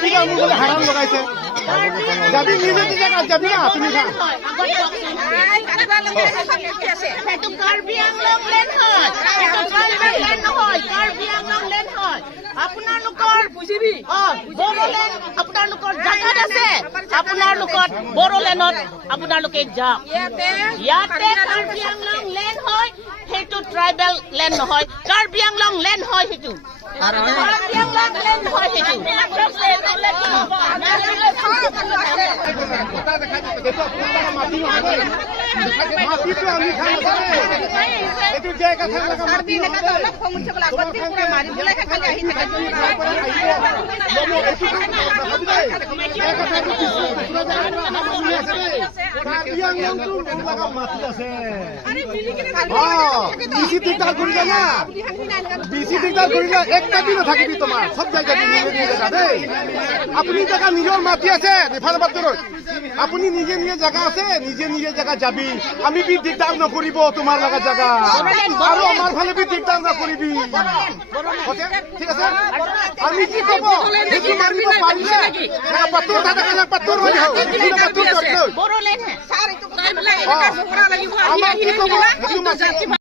ঠিক আছে মোক হাৰাম লগাইছে যাবি নিজে জায়গা যাবি না তুমি খা সেইটো কাৰ্বি আংলং লেণ্ড হয় সেইটো ট্ৰাইবেল লেণ্ড নহয় কাৰ্বি আংলং লেণ্ড হয় আপোনালোকৰ বুজিবি বড়োলেণ্ড আপোনালোকৰ জাগাত আছে আপোনালোকৰ বড়োলেণ্ডত আপোনালোকে যাওক ইয়াতে কাৰ্বি আংলং লেণ্ড হয় সেইটো ট্ৰাইবেল লেণ্ড নহয় কাৰ্বি আংলং লেণ্ড হয় সেইটো কাৰ্বি আংলং লেণ্ড হয় সেইটো মাটিটো আমি খাই এইটো জায়গা থাকলে মাটি মাটি আছে বেশি দিকদার করিলে না বেশি দিকদার করিলে একটা দিনও থাকিবি তোমার সব জায়গায় নিজে নিজে জায়গা দেই আপনি জায়গা নিজের মাটি আছে রিফার বাদর আপনি নিজে নিজে জায়গা আছে নিজে নিজে জায়গা যাবি আমি বি দিকদার নকরিব তোমার লাগা জায়গা আর আমার ফালে বি দিকদার নকরিবি ঠিক আছে আমি কি কব এটি মারিব পারলে না পাত্তর দাদা কানা পাত্তর হই হোক কি পাত্তর করতে বড়োলেণ্ড স্যার আমার কি কব